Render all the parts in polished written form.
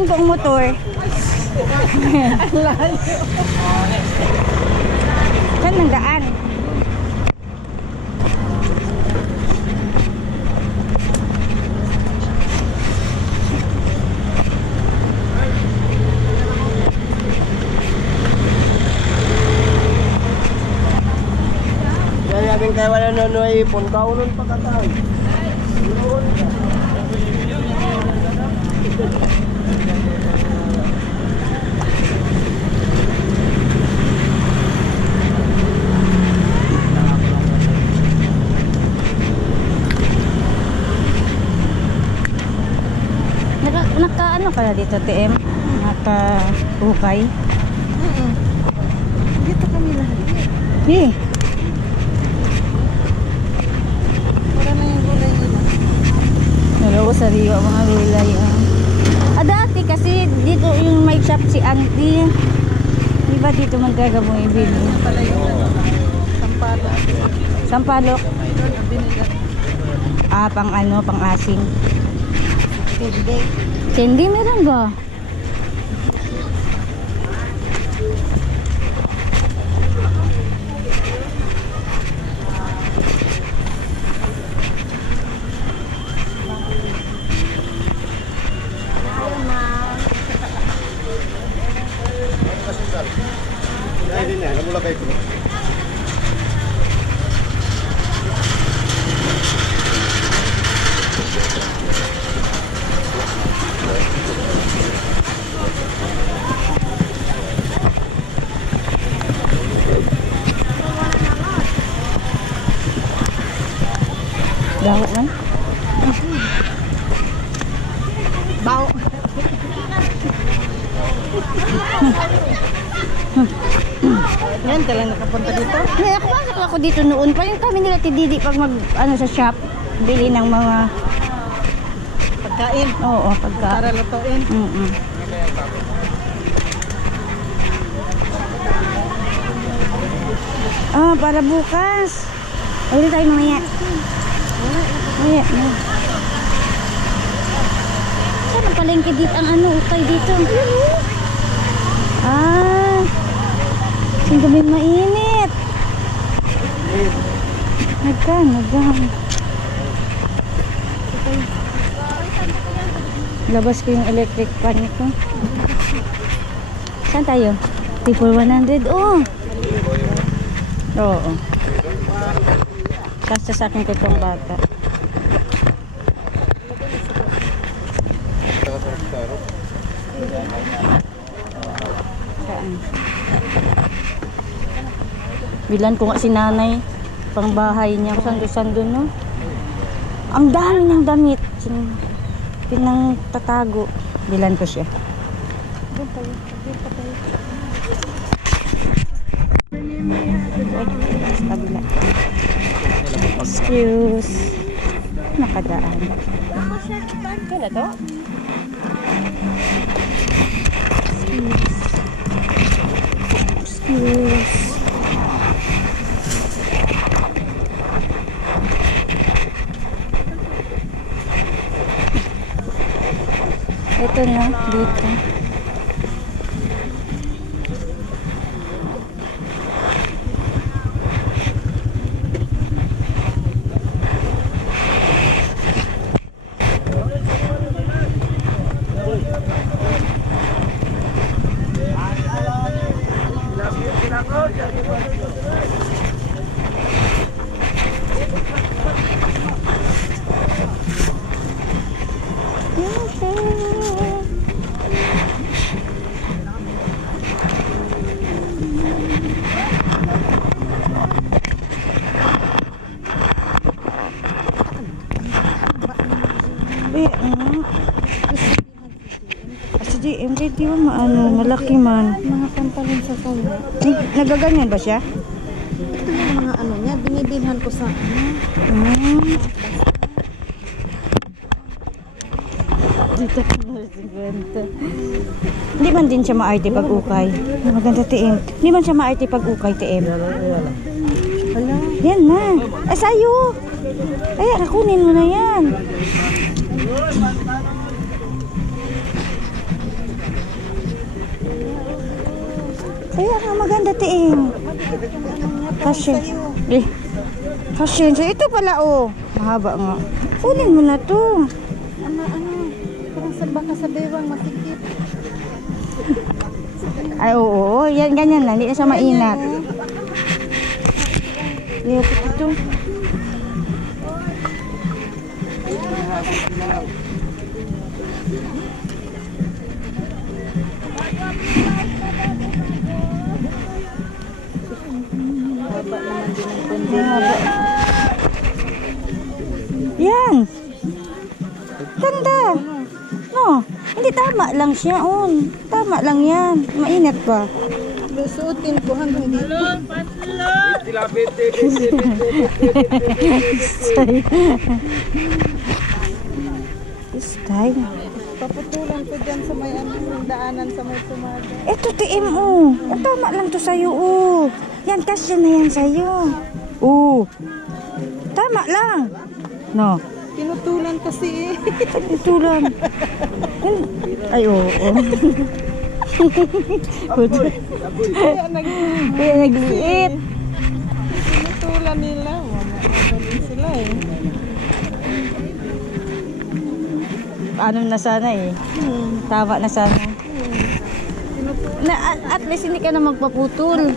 Saan ko ang motor? Saan ang daan? Yayamin kayo wala nonoy punta unon pagkatay. Naka ano pala dito, TM? Naka-ukay? Dito kami lahat. Eh, Wala na yung gulay nila. nalawa sariwa mga gulay. Dati kasi dito yung may shop si Auntie. Di ba dito magagabong ibili? Pala yung sampalo. Sampalok. Doon ang binigat. Pang ano, pang asin. Hindi. Candy meron ba? Ay, din na, namula kayo. Daho man. Bao. Yan, kailan nakapunta dito? Hindi, ako pasok ako dito noon pa. Yung kami nila tididi pag mag, ano, sa shop. Bili ng mga, Pagkain. oo, pagka. Para lutuin. Para bukas. Ulit tayo mamaya. Mamaya, mamaya. Saan ang palengke dito? Ang ano, ukay dito. Singgabi mainit. Nagkan. Labas ko yung electric fan ko. Saan tayo? People 100. Oh. Oo. Kasi sa akin ko itong bata. Saan? Bilan ko nga si nanay pang bahay niya. Saan doon, no? Ang dami ng damit. Pinang tatago. Bilan ko siya. Kabila. Excuse. Nakadaan. Kala to? Excuse. Ito na, dito. Kasi hindi mo maano, malaki man. Mga pantalon sa kanya. Nagaganyan ba siya? Ito yung mga ano niya. Binibilhan ko sa ano. Dito ko na 50. Hindi man din siya maarte pag ukay. Maganda TM. Hindi man siya maarte pag ukay TM. Hala. Yan na. Sa'yo. Ay, kunin mo na yan. Kaya nga maganda tiing. Kasi, eh, pasensya. Ito pala oh. Mahaba nga. Kunin mo na to. Ano, parang sa baka sa bewang masikip. Ay, oo. Yan, ganyan lang. Hindi na siya mainat. Ayaw ko ito. Haba naman din ang kundi. Mahaba. Yan. Ganda. No, hindi tama lang siya. Oh, tama lang yan. Mainit pa. Suotin ko hanggang dito. Style. Paputulan ko dyan sa may yung daanan sa may sumaga. Ito TMO. Tama lang to sa'yo. Oh. Yan, kasya na yan sa'yo. Oh. Tama lang. No. Pinutulan kasi eh. Tulang. Ay, oo. Kaya Kaya nagliit. pinutulan nila. Mamagalin sila eh. Ano na sana eh. Tama na sana. Na, at least hindi ka na magpaputol.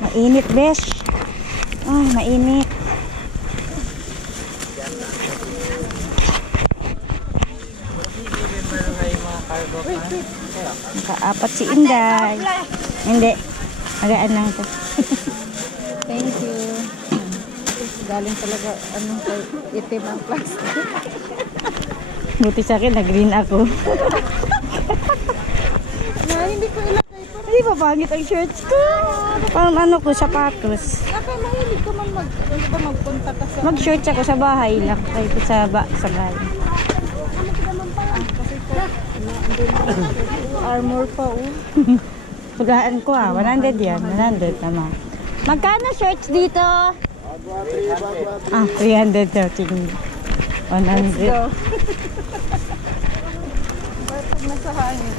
Mainit, besh. Ah, mainit. Nakaapat si Inday. Hindi. Magaan lang ito. Thank you. Galing talaga kay itim ang plastic. Buti sa akin, nag-green ako. Na hindi ko ilagay pa. Hindi ba pangit ang shirts ko? Pang ano ko, sapatos. Nakay mahilig ka man hindi ba magpunta ka sa Mag-shorts ako sa bahay lang. Kahit sa bahay. armor pa oh. Pulaan ko 100 yan. 100 naman. Magkano shorts dito? Ah, 300 daw. Sige. 100. Go. Pag nasa hangin,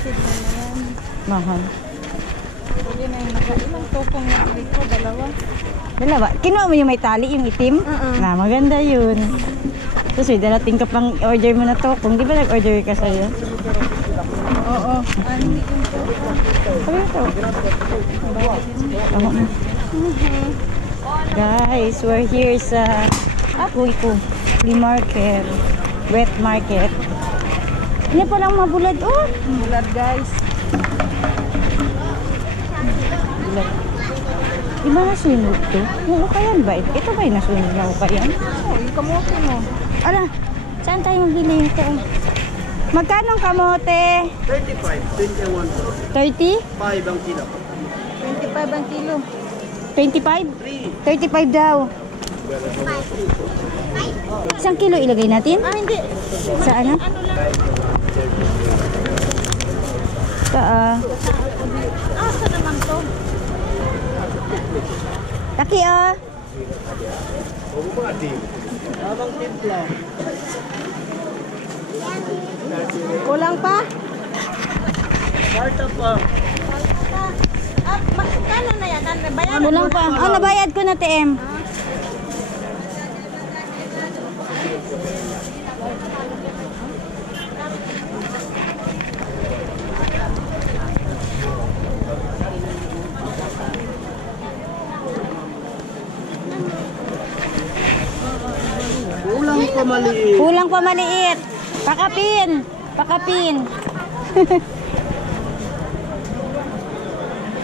tignan na yan. Mahal. Pwede na yung ilang tokong na bili ko, dalawa. Dalawa. Kinuha mo yung may tali, yung itim? Na, maganda yun. Tapos may dalating ka pang order mo na to. Kung di ba nag-order ka sa'yo? Oo. Hindi yung tokong. Sabi ito. Ako na. Guys, we're here sa flea market. Wet market. Hindi pa lang mabulad. Oh! Bulad guys. Bulad. Iba na sunod to? Yung ukayan ba? Ito ba yung nasunod na ukayan? Oo, yung kamote mo. Ala, saan tayo magbili ito? Magkano ang kamote? 35, 21 po. 30? 5 ang kilo. 25 ang kilo. 25? 35 daw. Isang kilo ilagay natin? Ah, hindi. Sa ano? Sa Asa naman to? Taki ah. Habang timpla. Kulang pa? Startup pa. Magkano na yan? Bayan? Kulang pa. Oh, nabayad ko na TM. Kulang pa maliit. Kulang pa maliit. Pakapin. Pakapin.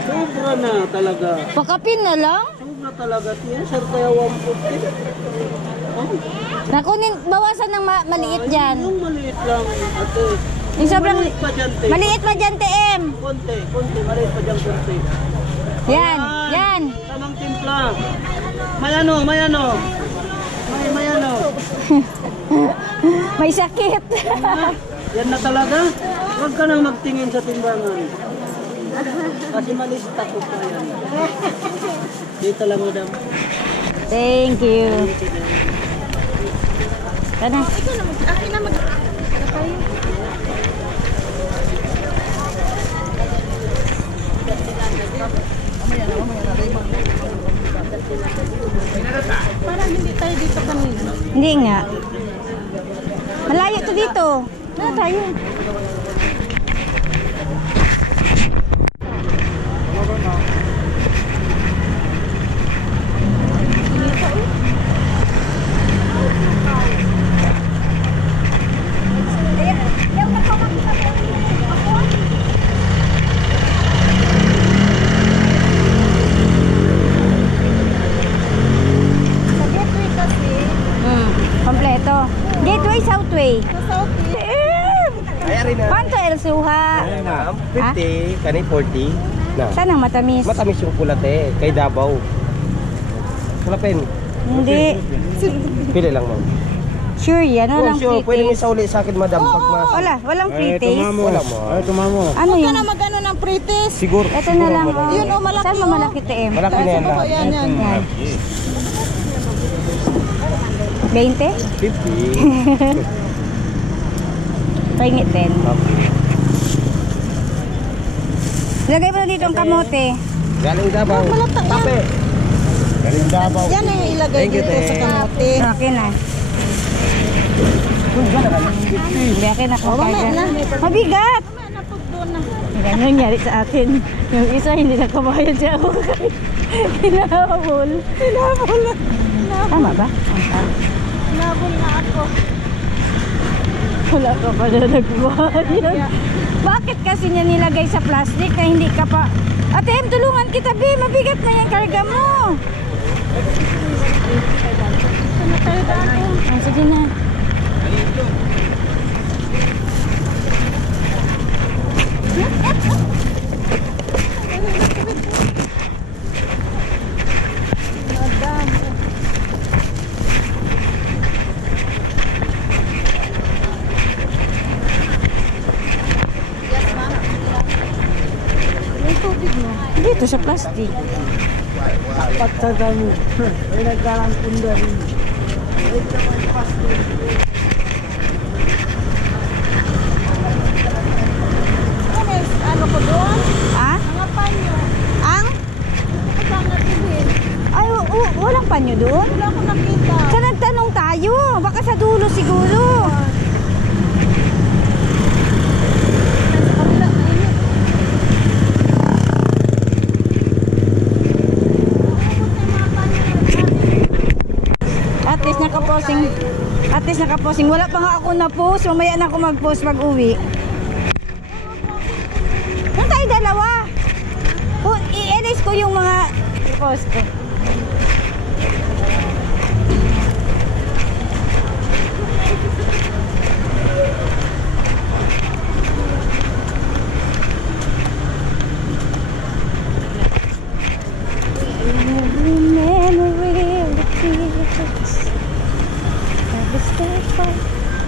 Sobra na talaga. Pakapin na lang? Sobra talaga. Tiyan, sir, kaya 140. Oh, Nakunin, bawasan ng maliit dyan. yung maliit lang. Ate. Yung sobrang Maliit pa dyan, te. maliit pa dyan, TM. Konti, maliit pa dyan, konti. Yan, yan. Tamang timpla. May ano. May ano. May sakit. Yan na talaga. Huwag ka nang magtingin sa timbangan. Kasi malista ko pa yan. Dito lang, madam. Thank you. Tara. Ikaw na akin na mag... Tayo. Parang hindi tayo dito kanina. Hindi nga. Malayo to dito. Tara tayo. Sa gateway kasi, Kompleto. Gateway, Southway. sa South Ay, rin na. Panto El Suha. Ayan na. 50, kani 40. Na. Saan ang matamis? Matamis yung kulate kay Davao. Kulapin. Hindi. Pili lang, ma'am. Sure yan. Walang Sure, free pwede mo taste. sa uli sa akin, madam. Pag mas. Walang free taste. Wala mo. Ay, tumamo. Ano Huwag ka yun? na mag-ano ng pretest. Siguro. Ito na lang. Oh. Yun, oh, malaki, Saan mo oh. malaki TM? Malaki na yan Sa baba, lahat. yan, yan. Yan. 20? 50. Tingit din. Okay. Lagay mo na dito ang kamote. Galing Davao. Malata yan. Tape. Galing Davao. Yan ang ilagay Thank you, dito sa te. kamote. Akin na. Hindi akin na kung mamaya kaya. na. Mabigat! Doon na. Yan ang nangyari sa akin. Yung isa hindi na kabayad siya ako. Hinahabol. Hinahabol. Tama ba? Nabol na ako. Wala ka pa na nagbayad. Bakit kasi niya nilagay sa plastic na hindi ka pa... Ate Em, tulungan kita, be. Mabigat na yung karga mo. Sige na. Dito sa plastic. Pagtaga mo. Ay, nagkarampun na rin. Ano ko doon? Ah? Mga panyo. Ang? Saan natin? Ay, walang panyo doon? Wala ko nakita. Sa nagtanong tayo. Baka sa dulo siguro. At least nakaposing. Wala pa nga ako na-post. Mamaya na ako mag-post pag uwi. Kung tayo dalawa. Kung i-erase ko yung mga post ko.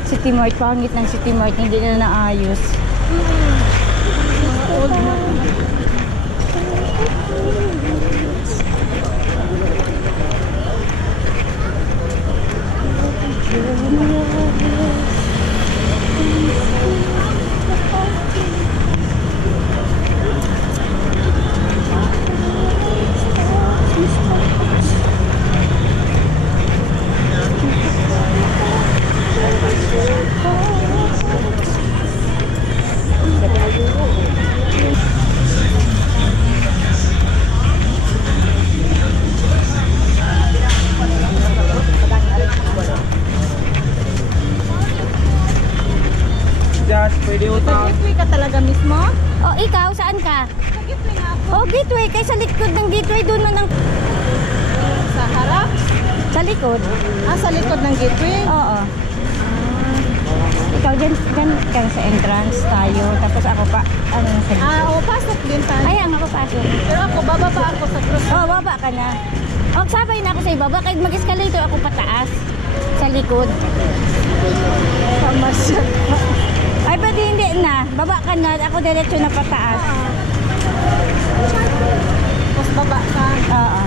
City Mart, pangit ng City Mart, hindi na naayos. Just, pwede Sa utang. gateway ka talaga mismo? Oh, ikaw, saan ka? Sa gateway nga ako. Oh, gateway, kay sa likod ng gateway, doon man ang... Sa harap? Sa likod? Ah, sa likod ng gateway? Oo. Ikaw, dyan ka sa entrance tayo, tapos ako pa, ano na sa Ah, oo, pasok din tayo. Ayan, ako pasok. Pero ako, bababa ako sa cross. Oh, baba ka na. Oh, sabay na ako sa ibaba, kahit mag-escalator ako pataas. Sa likod. Pamasya. Ay, pwede hindi na. Baba ka na, ako diretso na pataas. Tapos baba ka. Oo.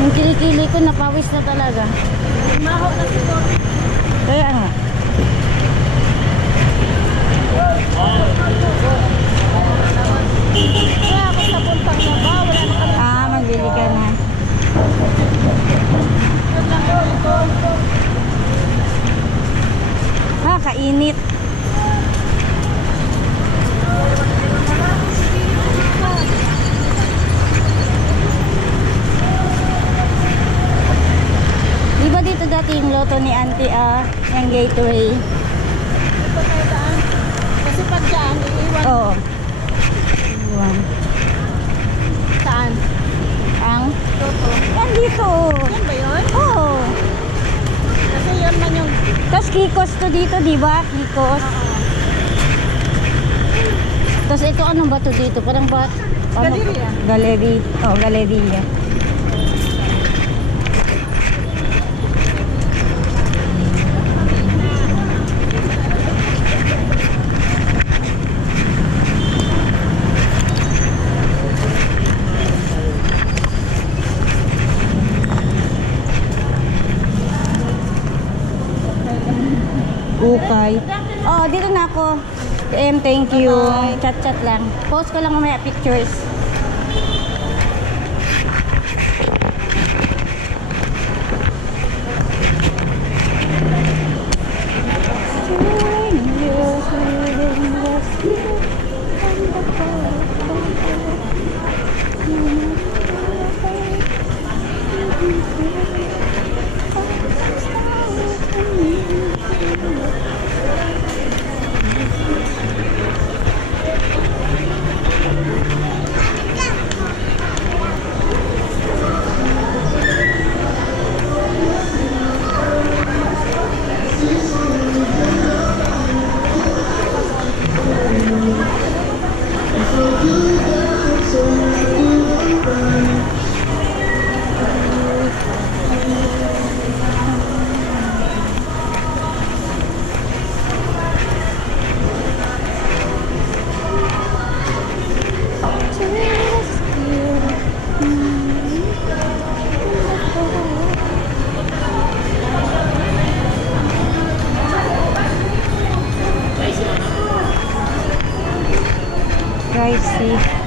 Yung kilikili ko, napawis na talaga. Mahok na siguro. Kaya nga. Kaya ako sa puntang na ba, wala na kami. Magbili ka na. Kainit. Di ba dito dati yung loto ni Auntie, yung gateway? Ito tayo daan. Kasi pag dyan, iiwan. Oo. Iwan. Saan? Ang? Toto. Yan dito. Yan ba yun? Oo. Kasi yun man yung... Tapos Kikos to dito, di ba? Kikos. Tapos ito, anong ba to dito? Parang ba? Ano? Galeria. Galeri. Oh, galeria. Ukay. Oh, dito na ako. Thank you. Chat-chat lang. Post ko lang mamaya pictures. Pricey.